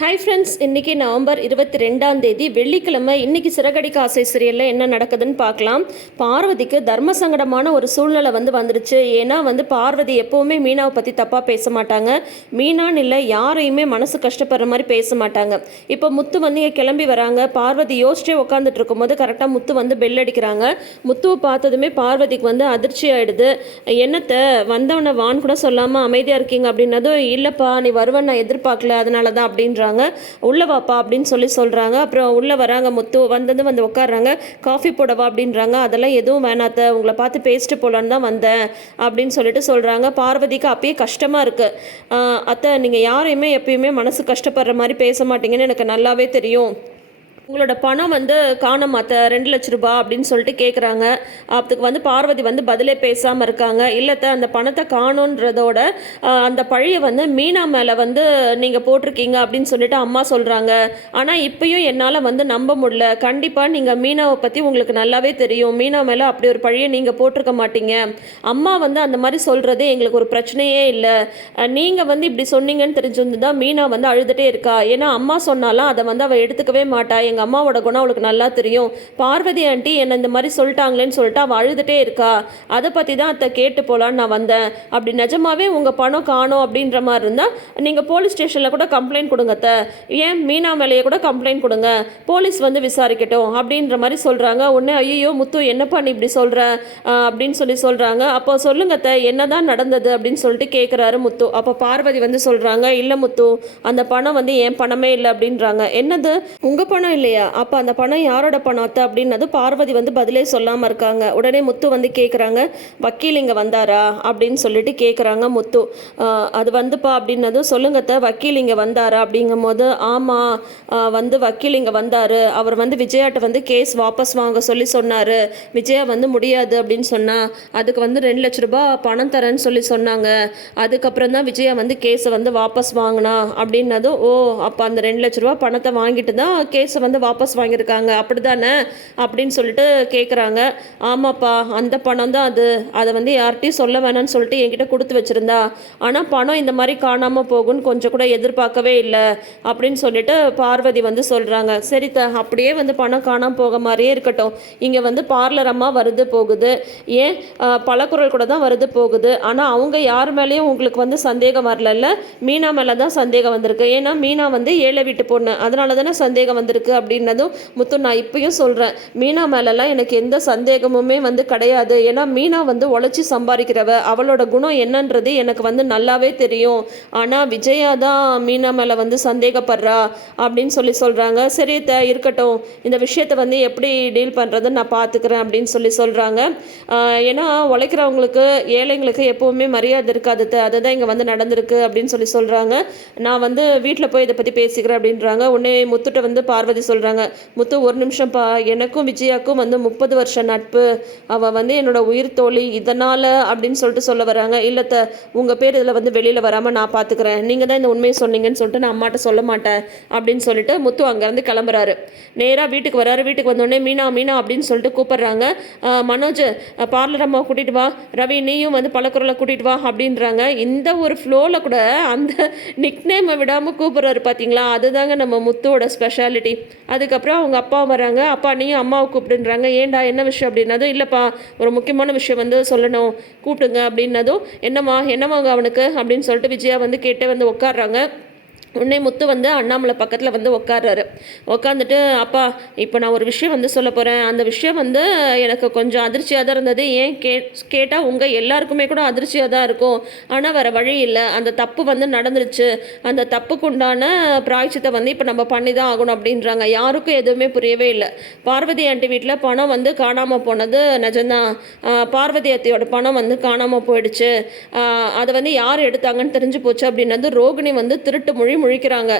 Hi friends இன்றைக்கி November இருபத்தி ரெண்டாம் தேதி வெள்ளிக்கிழமை. இன்னைக்கு சிறகடிக்க ஆசை சீரியலில் என்ன நடக்குதுன்னு பார்க்கலாம். பார்வதிக்கு தர்ம சங்கடமான ஒரு சூழ்நிலை வந்து வந்துடுச்சு ஏன்னா வந்து பார்வதி எப்போவுமே மீனாவை பற்றி தப்பாக பேச மாட்டாங்க. மீனான்னு இல்லை யாரையுமே மனசு கஷ்டப்படுற மாதிரி பேச மாட்டாங்க. இப்போ முத்து வந்து இங்கே கிளம்பி வராங்க. பார்வதி யோசிச்சே உட்காந்துட்டு இருக்கும்போது கரெக்டாக முத்து வந்து பெல் அடிக்கிறாங்க. முத்துவை பார்த்ததுமே பார்வதிக்கு வந்து அதிர்ச்சி ஆகிடுது என்னத்தை வந்தவனை வான் கூட சொல்லாமல் அமைதியாக இருக்கீங்க அப்படின்னதும் இல்லைப்பா நீ வருவன் நான் எதிர்பார்க்கல அதனால தான் அப்படின்றாங்க உள்ள வாப்பா அப்படின்னு சொல்லி சொல்கிறாங்க அப்புறம் உள்ளே வராங்க முத்து வந்தது வந்து உட்காடுறாங்க காஃபி போடவா அப்படின்றாங்க. அதெல்லாம் எதுவும் வேணாத்த உங்களை பார்த்து பேசிட்டு போகலான்னு தான் வந்தேன் அப்படின்னு சொல்லிட்டு சொல்கிறாங்க பார்வதிக்கு அப்பயே கஷ்டமாக இருக்குது அத்தை நீங்கள் யாரையுமே எப்பயுமே மனசு கஷ்டப்படுற மாதிரி பேச மாட்டீங்கன்னு எனக்கு நல்லாவே தெரியும். உங்களோட பணம் வந்து காணம் அத்த. ரெண்டு லட்ச ரூபா அப்படின்னு சொல்லிட்டு கேட்குறாங்க அதுக்கு வந்து பார்வதி வந்து பதிலே பேசாமல் இருக்காங்க. இல்லைத்த அந்த பணத்தை காணுன்றதோட அந்த பழியை வந்து மீனா மேலே வந்து நீங்கள் போட்டிருக்கீங்க அப்படின்னு சொல்லிட்டு அம்மா சொல்கிறாங்க ஆனால் இப்பயும் என்னால் வந்து நம்ப முடியல. கண்டிப்பாக நீங்கள் மீனாவை பற்றி உங்களுக்கு நல்லாவே தெரியும். மீனா மேலே அப்படி ஒரு பழியை நீங்கள் போட்டிருக்க மாட்டீங்க. அம்மா வந்து அந்த மாதிரி சொல்கிறது எங்களுக்கு ஒரு பிரச்சனையே இல்லை. நீங்கள் வந்து இப்படி சொன்னீங்கன்னு தெரிஞ்சிருந்து தான் மீனா வந்து அழுதுகிட்டே இருக்கா. ஏன்னா அம்மா சொன்னாலும் அதை வந்து அவள் எடுத்துக்கவே மாட்டா. எங்கள் எங்கள் அம்மாவோட குணம் அவளுக்கு நல்லா தெரியும். பார்வதி ஆண்டி என்னை இந்த மாதிரி சொல்லிட்டாங்களேன்னு சொல்லிட்டு அவள் அழுதுகிட்டே இருக்கா. அதை பற்றி தான் அத்தை கேட்டு போகலான்னு நான் வந்தேன். அப்படி நிஜமாவே உங்கள் பணம் காணோம் அப்படின்ற மாதிரி இருந்தால் நீங்கள் போலீஸ் ஸ்டேஷனில் கூட கம்ப்ளைண்ட் கொடுங்க அத்தை. ஏன் மீனா மேலேயே கூட கம்ப்ளைண்ட் கொடுங்க. போலீஸ் வந்து விசாரிக்கட்டும் அப்படின்ற மாதிரி சொல்கிறாங்க உடனே ஐயோ முத்து என்னப்பா நீ இப்படி சொல்கிற அப்படின்னு சொல்லி சொல்கிறாங்க அப்போ சொல்லுங்க அத்தை என்னதான் நடந்தது அப்படின்னு சொல்லிட்டு கேட்குறாரு முத்து. அப்போ பார்வதி வந்து சொல்கிறாங்க இல்லை முத்து அந்த பணம் வந்து என் பணமே இல்லை அப்படின்றாங்க. என்னது? உங்கள் பணம் இல்லை இல்லையா? அப்போ அந்த பணம் யாரோட பணம் அத்தை? அப்படின்னது பார்வதி வந்து பதிலே சொல்லாமல் இருக்காங்க. உடனே முத்து வந்து கேட்குறாங்க வக்கீல் இங்கே வந்தாரா? அப்படின்னு சொல்லிட்டு கேட்குறாங்க முத்து. அது வந்துப்பா அப்படின்னதும் சொல்லுங்க அத்தை வக்கீல் இங்கே வந்தாரா? அப்படிங்கும் போது ஆமாம் வந்து வக்கீல் இங்கே வந்தார். அவர் வந்து விஜயாட்ட வந்து கேஸ் வாபஸ் வாங்க சொல்லி சொன்னார். விஜயா வந்து முடியாது அப்படின்னு சொன்னால் அதுக்கு வந்து ரெண்டு லட்ச ரூபா பணம் தரேன்னு சொல்லி சொன்னாங்க. அதுக்கப்புறம் தான் விஜயா வந்து கேஸை வந்து வாபஸ் வாங்கினா? அப்படின்னதும் ஓ அப்போ அந்த ரெண்டு லட்ச ரூபா பணத்தை வாங்கிட்டு தான் கேஸை வந்து வாபஸ் வாங்கியிருக்காங்க. அப்படி தானே அப்படின்னு சொல்லிட்டு கேட்குறாங்க ஆமாப்பா அந்த பணம் தான் அது. அதை வந்து யார்கிட்டையும் சொல்ல வேணாம்னு சொல்லிட்டு என்கிட்ட கொடுத்து வச்சுருந்தா. ஆனால் பணம் இந்த மாதிரி காணாமல் போகும்னு கொஞ்சம் கூட எதிர்பார்க்கவே இல்லை அப்படின்னு சொல்லிட்டு பார்வதி வந்து சொல்கிறாங்க சரி த அப்படியே வந்து பணம் காணாமல் போக மாதிரியே இருக்கட்டும். இங்கே வந்து பார்லர் அம்மா வருது போகுது. ஏன்? ஆஹ், கூட தான் வருது போகுது. ஆனால் அவங்க யார் மேலேயும் உங்களுக்கு வந்து சந்தேகம் வரலல்ல? மீனா மேலே தான் சந்தேகம் வந்திருக்கு. ஏன்னா மீனா வந்து ஏழை வீட்டு பொண்ணு. அதனால தானே சந்தேகம் வந்திருக்கு அப்படின்னதும் முத்து நான் இப்பயும் சொல்கிறேன் மீனா மேலெல்லாம் எனக்கு எந்த சந்தேகமுமே வந்து கிடையாது. ஏன்னா மீனா வந்து உழைச்சி சம்பாதிக்கிறவ. அவளோட குணம் என்னன்றது எனக்கு வந்து நல்லாவே தெரியும். ஆனால் விஜயா தான் மீனா மேலே வந்து சந்தேகப்படுறா அப்படின்னு சொல்லி சொல்கிறாங்க சரி த இருக்கட்டும். இந்த விஷயத்தை வந்து எப்படி டீல் பண்ணுறதுன்னு நான் பார்த்துக்கிறேன் அப்படின்னு சொல்லி சொல்கிறாங்க ஏன்னா உழைக்கிறவங்களுக்கு ஏழைங்களுக்கு எப்போவுமே மரியாதை இருக்காது த அதுதான் இங்கே வந்து நடந்திருக்கு அப்படின்னு சொல்லி சொல்கிறாங்க நான் வந்து வீட்டில் போய் இதை பற்றி பேசிக்கிறேன் அப்படின்றாங்க. உடனே முத்துட்ட வந்து பார்வதி சொல்கிறாங்க முத்து ஒரு நிமிஷம்ப்பா. எனக்கும் விஜயாக்கும் வந்து முப்பது வருஷம் நட்பு. அவள் வந்து என்னோட உயிர் தோழி. இதனால் அப்படின்னு சொல்லிட்டு சொல்ல வராங்க. இல்லத்த உங்கள் பேர் இதில் வந்து வெளியில் வராமல் நான் பார்த்துக்கிறேன் நீங்கள் தான் இந்த உண்மையை சொன்னீங்கன்னு சொல்லிட்டு நான் அம்மாட்ட சொல்ல மாட்டேன் அப்படின்னு சொல்லிட்டு முத்து அங்கேருந்து கிளம்புறாரு. நேராக வீட்டுக்கு வராரு. வீட்டுக்கு வந்தோடனே மீனா மீனா அப்படின்னு சொல்லிட்டு கூப்பிட்றாங்க. மனோஜ் பார்லர் அம்மாவை கூட்டிகிட்டு வா. ரவி நீயும் வந்து பழக்குறலை கூட்டிகிட்டு வா அப்படின்றாங்க. இந்த ஒரு ஃப்ளோவில் கூட அந்த நிக்நேமை விடாமல் கூப்பிட்றாரு பார்த்தீங்களா அதுதாங்க நம்ம முத்துவோட ஸ்பெஷாலிட்டி அதுக்கப்புறம் அவங்க அப்பா வராங்க. அப்பா நீயும் அம்மாவை கூப்பிடுன்றாங்க. ஏன்டா என்ன விஷயம் அப்படின்னதும் இல்லைப்பா ஒரு முக்கியமான விஷயம் வந்து சொல்லணும். கூப்பிடுங்க அப்படின்னதும் என்னம்மா என்னவாங்க அவனுக்கு? அப்படின்னு சொல்லிட்டு விஜயா வந்து கேட்டு வந்து உட்காடுறாங்க உடனே முத்து வந்து அண்ணாமலை பக்கத்தில் வந்து உட்காடுறாரு உட்காந்துட்டு அப்பா இப்போ நான் ஒரு விஷயம் வந்து சொல்ல போகிறேன் அந்த விஷயம் வந்து எனக்கு கொஞ்சம் அதிர்ச்சியாக தான் இருந்தது. ஏன் கே கேட்டால் உங்கள் எல்லாருக்குமே கூட அதிர்ச்சியாக தான் இருக்கும். ஆனால் வேறு வழி இல்லை. அந்த தப்பு வந்து நடந்துருச்சு. அந்த தப்புக்குண்டான பிராய்ச்சித்தை வந்து இப்போ நம்ம பண்ணி தான் ஆகணும் அப்படின்றாங்க. யாருக்கும் எதுவுமே புரியவே இல்லை. பார்வதி ஆண்டி வீட்டில் பணம் வந்து காணாமல் போனது நிஜம்தான். பார்வதி அத்தையோட பணம் வந்து காணாமல் போயிடுச்சு. அதை வந்து யார் எடுத்தாங்கன்னு தெரிஞ்சு போச்சு அப்படின்னது ரோகிணி வந்து திருட்டு மொழி முழிக்கிறாங்க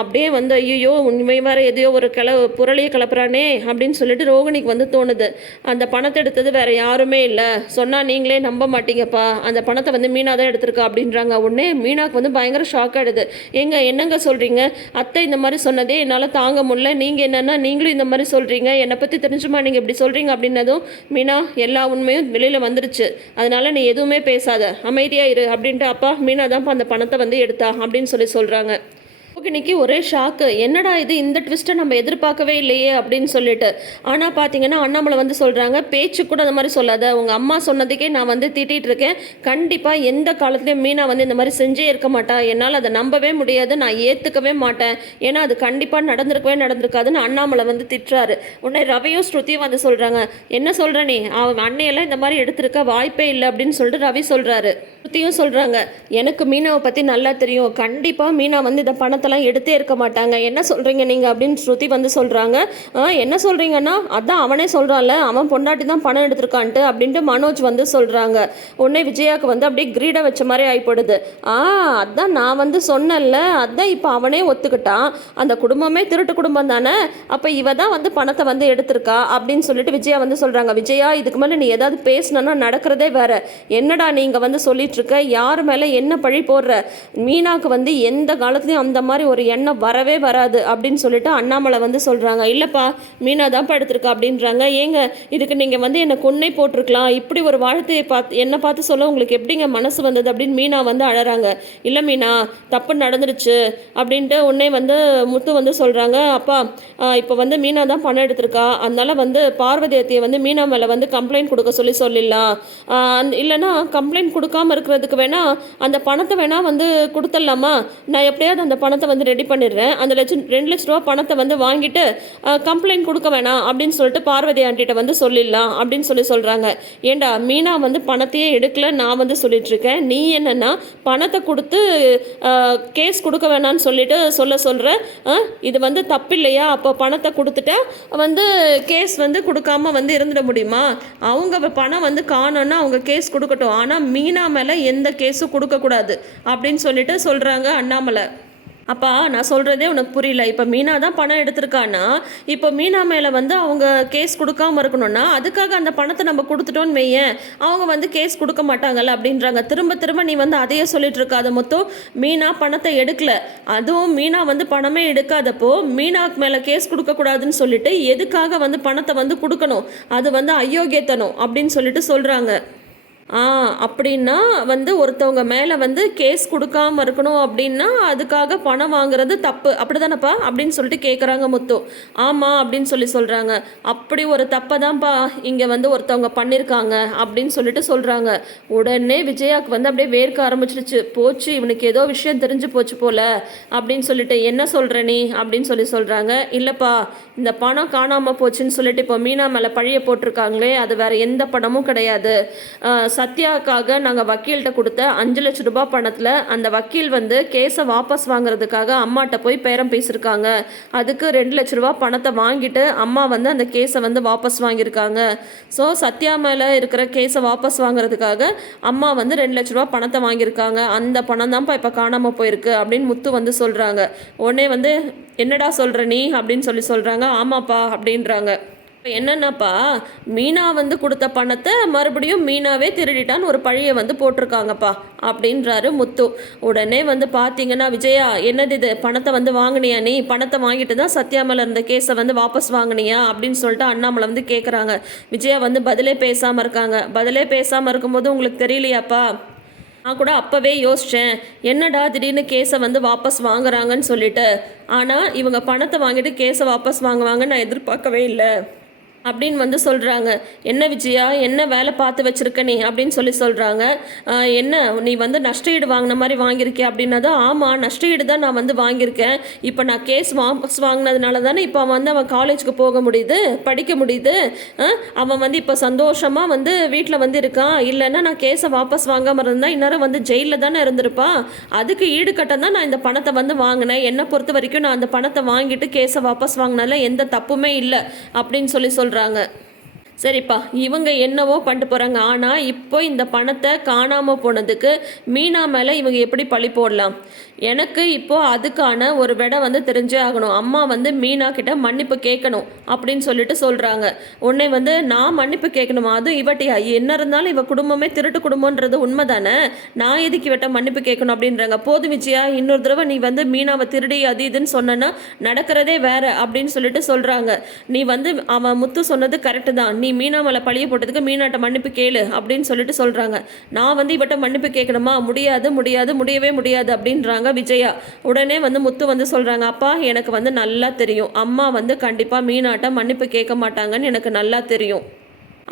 அப்படியே வந்து ஐயோ உண்மை வேறு எதையோ ஒரு கிள புரளியை கிளப்புறானே அப்படின்னு சொல்லிட்டு ரோகிணிக்கு வந்து தோணுது. அந்த பணத்தை எடுத்தது வேற யாருமே இல்லை. சொன்னால் நீங்களே நம்ப மாட்டீங்கப்பா. அந்த பணத்தை வந்து மீனா தான் எடுத்திருக்கா அப்படின்றாங்க. உடனே மீனாக்கு வந்து பயங்கர ஷாக் ஆகிடுது ஏங்க என்னங்க சொல்கிறீங்க அத்தை இந்த மாதிரி சொன்னதே என்னால் தாங்க முடியல. நீங்கள் என்னென்னா நீங்களும் இந்த மாதிரி சொல்கிறீங்க என்னை பற்றி தெரிஞ்சுமா நீங்கள் இப்படி சொல்கிறீங்க அப்படின்னதும் மீனா எல்லா உண்மையும் வெளியில் வந்துருச்சு. அதனால் நீ எதுவுமே பேசாத. அமைதியாக இரு. அப்படின்ட்டு அப்பா மீனா தான்ப்பா அந்த பணத்தை வந்து எடுத்தா. அப்படின்னு சொல்லி சொல்கிறாங்க இன்னைக்கு ஒரே ஷாக்கு என்னடா இது இந்த ட்விஸ்ட்டை நம்ம எதிர்பார்க்கவே இல்லையே அப்படின்னு சொல்லிட்டு. ஆனால் பார்த்தீங்கன்னா அண்ணாமலை வந்து சொல்கிறாங்க பேச்சு கூட அந்த மாதிரி சொல்லாத. உங்கள் அம்மா சொன்னதுக்கே நான் வந்து திட்டிகிட்டு இருக்கேன். கண்டிப்பாக எந்த காலத்துலேயும் மீனா வந்து இந்த மாதிரி செஞ்சே இருக்க மாட்டா. என்னால் அதை நம்பவே முடியாது நான் ஏற்றுக்கவே மாட்டேன். ஏன்னா அது கண்டிப்பாக நடந்திருக்கவே நடந்திருக்காதுன்னு அண்ணாமலை வந்து திட்டுறாரு. உடனே ரவியும் ஸ்ருதியும் வந்து சொல்கிறாங்க என்ன சொல்கிற நீ? அவன் அன்னையெல்லாம் இந்த மாதிரி எடுத்திருக்க வாய்ப்பே இல்லை அப்படின்னு சொல்லிட்டு ரவி சொல்கிறாரு ஸ்ருதியும் சொல்கிறாங்க எனக்கு மீனாவை பற்றி நல்லா தெரியும். கண்டிப்பாக மீனா வந்து இந்த பணத்தை படத்தெல்லாம் எடுத்தே இருக்க மாட்டாங்க. என்ன சொல்கிறீங்க நீங்கள் அப்படின்னு ஸ்ருதி வந்து சொல்கிறாங்க என்ன சொல்கிறீங்கன்னா அதான் அவனே சொல்கிறான்ல அவன் பொண்டாட்டி தான் பணம் எடுத்திருக்கான்ட்டு அப்படின்ட்டு மனோஜ் வந்து சொல்கிறாங்க உடனே விஜயாவுக்கு வந்து அப்படியே கிரீட வச்ச மாதிரி ஆகிப்படுது ஆ அதான் நான் வந்து சொன்னேன்ல. அதான் இப்போ அவனே ஒத்துக்கிட்டான். அந்த குடும்பமே திருட்டு குடும்பம் தானே. அப்போ இவ தான் வந்து பணத்தை வந்து எடுத்திருக்கா அப்படின்னு சொல்லிட்டு விஜயா வந்து சொல்கிறாங்க விஜயா இதுக்கு மேலே நீ ஏதாவது பேசினா நடக்கிறதே வேற. என்னடா நீங்கள் வந்து சொல்லிட்டு இருக்க? யார் மேலே என்ன பழி போடுற? மீனாக்கு வந்து எந்த காலத்துலையும் அந்த மாதிரி ஒரு எண்ணம் வரவே வராது அப்படின்னு சொல்லிட்டு அண்ணாமலை வந்து சொல்கிறாங்க இல்லைப்பா மீனா தான் எடுத்திருக்கா அப்படின்றாங்க. ஏங்க இதுக்கு நீங்கள் வந்து என்னை கொன்னை போட்டிருக்கலாம். இப்படி ஒரு வாழ்த்தையை பார்த்து என்னை பார்த்து சொல்ல உங்களுக்கு எப்படிங்க மனசு வந்தது அப்படின்னு மீனா வந்து அழறாங்க. இல்லை மீனா தப்பு நடந்துருச்சு அப்படின்ட்டு உன்னே வந்து முத்து வந்து சொல்கிறாங்க அப்பா இப்போ வந்து மீனா தான் பணம் எடுத்திருக்கா. அதனால வந்து பார்வதி அத்தியை வந்து மீனா மேலே வந்து கம்ப்ளைண்ட் கொடுக்க சொல்லி சொல்லிடலாம். இல்லைனா இல்லைன்னா கம்ப்ளைண்ட் கொடுக்காம இருக்கிறதுக்கு வேணா அந்த பணத்தை வேணா வந்து கொடுத்துடலாமா? நான் எப்படியாவது அந்த பணத்தை வந்து ரெடி பண்ணிடுறேன். அந்த லட்சம் ரெண்டு லட்ச ரூபா பணத்தை வந்து வாங்கிட்டு கம்ப்ளைண்ட் கொடுக்க வேணாம் அப்படின்னு சொல்லிட்டு பார்வதி ஆண்டிகிட்ட வந்து சொல்லிடலாம் அப்படின்னு சொல்லி சொல்கிறாங்க ஏண்டா மீனா வந்து பணத்தையே எடுக்கல நான் வந்து சொல்லிட்டுருக்கேன் நீ என்னென்னா பணத்தை கொடுத்து கேஸ் கொடுக்க வேணாம்னு சொல்லிட்டு சொல்ல சொல்கிற இது வந்து தப்பு இல்லையா அப்போ பணத்தை கொடுத்துட்டா வந்து கேஸ் வந்து கொடுக்காம வந்து இருந்துட முடியுமா? அவங்க பணம் வந்து காணோன்னா அவங்க கேஸ் கொடுக்கட்டும். ஆனால் மீனா மேலே எந்த கேஸும் கொடுக்கக்கூடாது அப்படின்னு சொல்லிட்டு சொல்கிறாங்க அண்ணாமலை. அப்பா நான் சொல்கிறதே உனக்கு புரியல. இப்போ மீனா தான் பணம் எடுத்திருக்கான்னா இப்போ மீனா மேலே வந்து அவங்க கேஸ் கொடுக்காம இருக்கணும்னா அதுக்காக அந்த பணத்தை நம்ம கொடுத்துட்டோன்னு வையேன். அவங்க வந்து கேஸ் கொடுக்க மாட்டாங்கல்ல அப்படின்றாங்க. திரும்ப திரும்ப நீ வந்து அதையே சொல்லிட்டு இருக்காத. மொத்தம் மீனா பணத்தை எடுக்கல. அதுவும் மீனா வந்து பணமே எடுக்காதப்போ மீனாக்கு மேலே கேஸ் கொடுக்கக்கூடாதுன்னு சொல்லிட்டு எதுக்காக வந்து பணத்தை வந்து கொடுக்கணும்? அது வந்து அயோக்கியத்தனம் அப்படின்னு சொல்லிட்டு சொல்கிறாங்க அப்படின்னா வந்து ஒருத்தவங்க மேலே வந்து கேஸ் கொடுக்காம இருக்கணும் அப்படின்னா அதுக்காக பணம் வாங்குறது தப்பு. அப்படி தானேப்பா அப்படின்னு சொல்லிட்டு கேட்குறாங்க முத்து. ஆமாம் அப்படின்னு சொல்லி சொல்கிறாங்க அப்படி ஒரு தப்பை தான்ப்பா இங்கே வந்து ஒருத்தவங்க பண்ணியிருக்காங்க அப்படின்னு சொல்லிட்டு சொல்கிறாங்க உடனே விஜயாக்கு வந்து அப்படியே வேர்க்க ஆரம்பிச்சிடுச்சு போச்சு இவனுக்கு ஏதோ விஷயம் தெரிஞ்சு போச்சு போல அப்படின்னு சொல்லிட்டு என்ன சொல்கிற நீ? அப்படின்னு சொல்லி சொல்கிறாங்க இல்லைப்பா இந்த பணம் காணாமல் போச்சுன்னு சொல்லிட்டு இப்போ மீனா மேலே பழிய போட்டிருக்காங்களே அது வேற எந்த பணமும் கிடையாது. சத்யாவுக்காக நாங்கள் வக்கீல்கிட்ட கொடுத்த அஞ்சு லட்ச ரூபாய் பணத்தில் அந்த வக்கீல் வந்து கேஸை வாபஸ் வாங்குறதுக்காக அம்மாட்ட போய் பேரம் பேசியிருக்காங்க. அதுக்கு ரெண்டு லட்ச ரூபா பணத்தை வாங்கிட்டு அம்மா வந்து அந்த கேஸை வந்து வாபஸ் வாங்கியிருக்காங்க. ஸோ சத்யா மேலே இருக்கிற கேஸை வாபஸ் வாங்குறதுக்காக அம்மா வந்து ரெண்டு லட்ச ரூபா பணத்தை வாங்கியிருக்காங்க. அந்த பணம் தான்ப்பா இப்போ காணாமல் போயிருக்கு அப்படின்னு முத்து வந்து சொல்கிறாங்க உடனே வந்து என்னடா சொல்கிற நீ? அப்படின்னு சொல்லி சொல்கிறாங்க ஆமாப்பா அப்படின்றாங்க. இப்போ என்னென்னப்பா? மீனா வந்து கொடுத்த பணத்தை மறுபடியும் மீனாவே திருடிட்டான்னு ஒரு பழியை வந்து போட்டிருக்காங்கப்பா அப்படின்றாரு முத்து. உடனே வந்து பார்த்தீங்கன்னா விஜயா என்னது இது? பணத்தை வந்து வாங்கினியா நீ? பணத்தை வாங்கிட்டு தான் சத்யா மேலே இருந்த கேஸை வந்து வாபஸ் வாங்கினியா? அப்படின்னு சொல்லிட்டு அண்ணாமலை வந்து கேட்குறாங்க விஜயா வந்து பதிலே பேசாமல் இருக்காங்க. பதிலே பேசாமல் இருக்கும்போது உங்களுக்கு தெரியலையாப்பா? நான் கூட அப்போவே யோசித்தேன் என்னடா திடீர்னு கேஸை வந்து வாபஸ் வாங்குறாங்கன்னு சொல்லிட்டு. ஆனால் இவங்க பணத்தை வாங்கிட்டு கேஸை வாபஸ் வாங்குவாங்கன்னு நான் எதிர்பார்க்கவே இல்லை. அப்படின்னு வந்து சொல்கிறாங்க என்ன விஜயா என்ன வேலை பார்த்து வச்சுருக்க நீ? அப்படின்னு சொல்லி சொல்கிறாங்க என்ன நீ வந்து நஷ்டஈடு வாங்கின மாதிரி வாங்கியிருக்கிய அப்படின்னா ஆமாம் நஷ்டஈடு தான் நான் வந்து வாங்கியிருக்கேன். இப்போ நான் கேஸ் வாபஸ் வாங்கினதுனால தானே இப்போ அவன் வந்து அவன் காலேஜுக்கு போக முடியுது படிக்க முடியுது. அவன் வந்து இப்போ சந்தோஷமாக வந்து வீட்டில் வந்து இருக்கான். இல்லைன்னா நான் கேஸை வாபஸ் வாங்காமல் இருந்தால் இந்நேரம் வந்து ஜெயிலில் தானே இருந்திருப்பான் அதுக்கு ஈடுகட்ட தான் நான் இந்த பணத்தை வந்து வாங்கினேன். என்னை பொறுத்த வரைக்கும் நான் அந்த பணத்தை வாங்கிட்டு கேஸை வாபஸ் வாங்கினால எந்த தப்புமே இல்லை அப்படின்னு சொல்லி சொல்கிறேன் சொல்கிறாங்க சரிப்பா இவங்க என்னவோ பண்ணிட்டு போகிறாங்க ஆனால் இப்போ இந்த பணத்தை காணாமல் போனதுக்கு மீனா மேலே இவங்க எப்படி பழி போடலாம்? எனக்கு இப்போது அதுக்கான ஒரு விடை வந்து தெரிஞ்சே ஆகணும். அம்மா வந்து மீனா கிட்ட மன்னிப்பு கேட்கணும் அப்படின்னு சொல்லிட்டு சொல்கிறாங்க உன்னை வந்து நான் மன்னிப்பு கேட்கணுமா? அதுவும் இவட்டியா? என்ன இருந்தாலும் இவ குடும்பமே திருட்டு குடும்பம்ன்றது உண்மை தானே நான் எதுக்கு இவட்ட மன்னிப்பு கேட்கணும் அப்படின்றாங்க. போதும் விஜயா இன்னொரு தடவை நீ வந்து மீனாவை திருடி அது இதுன்னு சொன்னேன்னா நடக்கிறதே வேற அப்படின்னு சொல்லிட்டு சொல்கிறாங்க நீ வந்து அவன் முத்து சொன்னது கரெக்டு தான். நீ மீனா மேலே பழிய போட்டதுக்கு மீனாட்ட மன்னிப்பு கேளு அப்படின்னு சொல்லிட்டு சொல்கிறாங்க நான் வந்து இவட்ட மன்னிப்பு கேட்கணுமா முடியாது முடியாது முடியவே முடியாது அப்படின்றாங்க விஜயா. உடனே வந்து முத்து வந்து சொல்கிறாங்க அப்பா எனக்கு வந்து நல்லா தெரியும். அம்மா வந்து கண்டிப்பாக மீனாட்ட மன்னிப்பு கேட்க மாட்டாங்கன்னு எனக்கு நல்லா தெரியும்.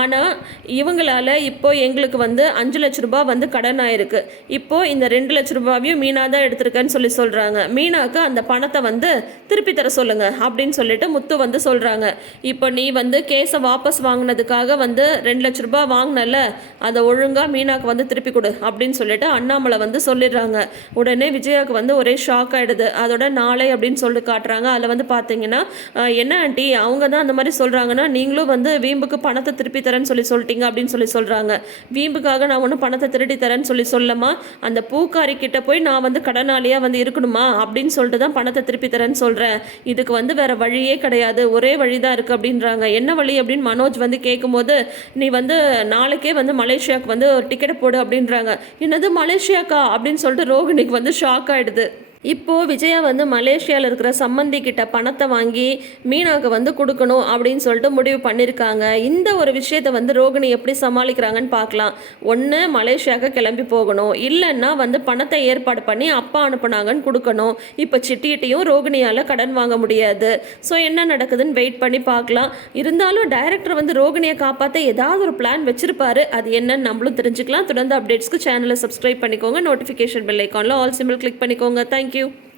ஆனால் இவங்களால இப்போ எங்களுக்கு வந்து அஞ்சு லட்ச ரூபாய் வந்து கடன் ஆயிருக்கு இப்போ இந்த ரெண்டு லட்ச ரூபாவையும் மீனா தான் எடுத்திருக்கேன்னு சொல்லி சொல்கிறாங்க மீனாக்கு அந்த பணத்தை வந்து திருப்பி தர சொல்லுங்க அப்படின்னு சொல்லிட்டு முத்து வந்து சொல்கிறாங்க இப்போ நீ வந்து கேஸை வாபஸ் வாங்கினதுக்காக வந்து ரெண்டு லட்ச ரூபாய் வாங்கினல அதை ஒழுங்காக மீனாக்கு வந்து திருப்பி கொடு அப்படின்னு சொல்லிட்டு அண்ணாமலை வந்து சொல்லிடுறாங்க. உடனே விஜயாவுக்கு வந்து ஒரே ஷாக் ஆகிடுது அதோட நாளை அப்படின்னு சொல்லி காட்டுறாங்க. அதில் வந்து பார்த்தீங்கன்னா என்ன ஆண்டி? அவங்க தான் அந்த மாதிரி சொல்கிறாங்கன்னா நீங்களும் வந்து வீம்புக்கு பணத்தை திருப்பி தரேன்னு சொல்லி சொல்லிட்டீங்க அப்படின்னு சொல்லி சொல்கிறாங்க வீம்புக்காக நான் ஒன்றும் பணத்தை திருடி தரேன்னு சொல்லி சொல்லமா? அந்த பூக்காரி கிட்ட போய் நான் வந்து கடனாளியாக வந்து இருக்கணுமா? அப்படின்னு சொல்லிட்டு தான் பணத்தை திருப்பி தரேன்னு சொல்கிறேன் இதுக்கு வந்து வேற வழியே கிடையாது. ஒரே வழி தான் இருக்குது அப்படின்றாங்க. என்ன வழி அப்படின்னு மனோஜ் வந்து கேட்கும்போது நீ வந்து நாளைக்கே வந்து மலேசியாவுக்கு வந்து ஒரு டிக்கெட் போடு அப்படின்றாங்க. என்னது மலேசியாக்கா? அப்படின்னு சொல்லிட்டு ரோகிணிக்கு வந்து ஷாக் ஆகிடுது இப்போது விஜயா வந்து மலேசியாவில் இருக்கிற சம்மந்தி கிட்ட பணத்தை வாங்கி மீனாவுக்கு வந்து கொடுக்கணும் அப்படின்னு சொல்லிட்டு முடிவு பண்ணியிருக்காங்க இந்த ஒரு விஷயத்தை வந்து ரோகிணி எப்படி சமாளிக்கிறாங்கன்னு பார்க்கலாம். ஒன்று மலேசியாவுக்கு கிளம்பி போகணும். இல்லைன்னா வந்து பணத்தை ஏற்பாடு பண்ணி அப்பா அனுப்புனாங்கன்னு கொடுக்கணும். இப்போ சிட்டிகிட்டையும் ரோகிணியால் கடன் வாங்க முடியாது. ஸோ என்ன நடக்குதுன்னு வெயிட் பண்ணி பார்க்கலாம். இருந்தாலும் டைரக்டர் வந்து ரோகிணியை காப்பாற்ற ஏதாவது ஒரு பிளான் வச்சிருப்பாரு. அது என்னன்னு நம்மளும் தெரிஞ்சுக்கலாம். தொடர்ந்து அப்டேட்ஸ்க்கு சேனலை சப்ஸ்கிரைப் பண்ணிக்கோங்க. நோட்டிஃபிகேஷன் பெல் ஐக்கானில் ஆல் சிம்பிள் கிளிக் பண்ணிக்கோங்க. Thank Thank you.